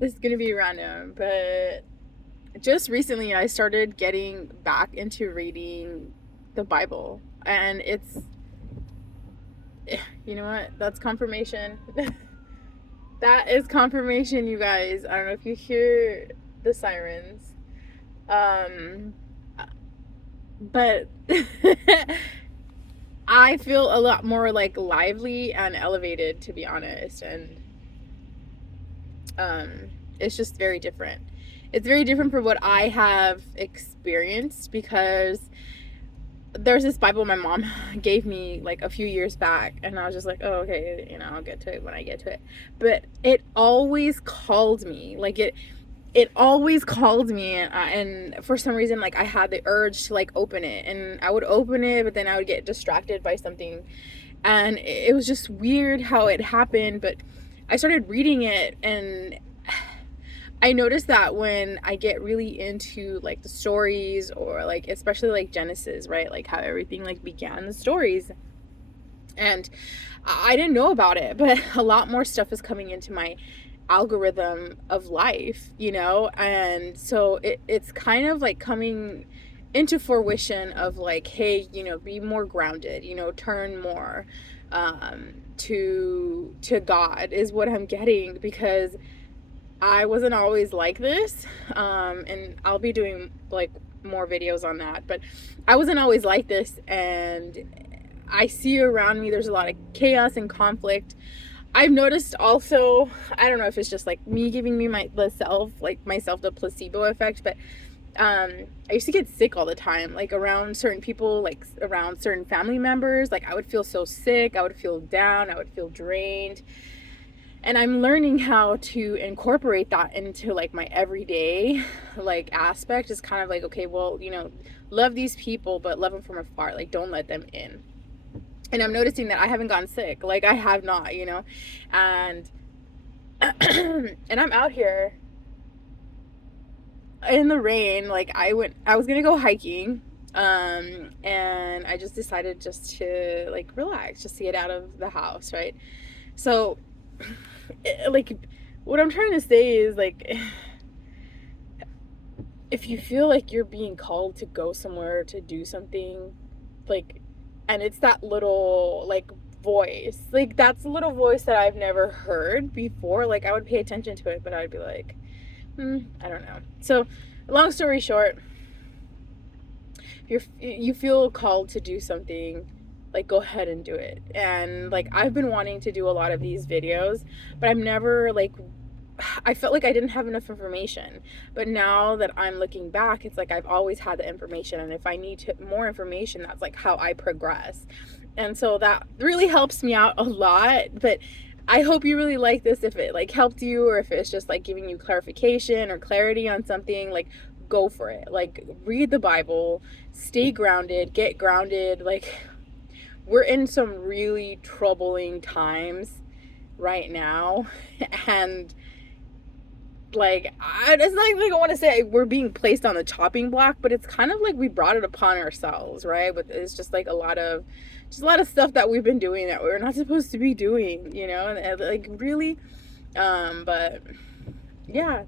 This is gonna be random, but just recently I started getting back into reading the Bible, and you know what? That's confirmation. That is confirmation, you guys. I don't know if you hear the sirens, um, but I feel a lot more like lively and elevated, to be honest, and um, it's just very different. It's very different from what I have experienced because there's this Bible my mom gave me like a few years back, and I was just like, oh, okay, I'll get to it when I get to it. But it always called me, like it always called me, and for some reason, like I had the urge to like open it, and I would open it, but then I would get distracted by something, and it was just weird how it happened. But I started reading it, and I noticed that when I get really into like the stories, or like especially like Genesis, right? Like how everything like began, the stories. And I didn't know about it, but a lot more stuff is coming into my algorithm of life, And so it's kind of like coming into fruition of like, hey, be more grounded, turn more to God is what I'm getting, because I wasn't always like this. And I'll be doing like more videos on that, but I wasn't always like this. And I see around me, there's a lot of chaos and conflict. I've noticed also, I don't know if it's just like me giving me myself the placebo effect, but I used to get sick all the time, like around certain people, like around certain family members. Like I would feel so sick, I would feel down, I would feel drained. And I'm learning how to incorporate that into like my everyday like aspect. Is kind of like, okay, well, love these people, but love them from afar, like don't let them in. And I'm noticing that I haven't gotten sick, like I have not, and and I'm out here in the rain. Like I was gonna go hiking, and I just decided just to like relax, just to get out of the house, right? So like what I'm trying to say is like, if you feel like you're being called to go somewhere to do something, like, and it's that little like voice, like that's a little voice that I've never heard before, like I would pay attention to it, but I'd be like, I don't know. So long story short, if you feel called to do something, like go ahead and do it. And like I've been wanting to do a lot of these videos, but I'm never like, I felt like I didn't have enough information. But now that I'm looking back, it's like I've always had the information, and if I need more information, that's like how I progress. And so that really helps me out a lot. But I hope you really like this, if it like helped you, or if it's just like giving you clarification or clarity on something. Like go for it, like read the Bible, stay grounded, get grounded. Like we're in some really troubling times right now. And like it's not like I want to say we're being placed on the chopping block, but it's kind of like we brought it upon ourselves, right? But it's just like a lot of stuff that we've been doing that we're not supposed to be doing, and like really. But yeah,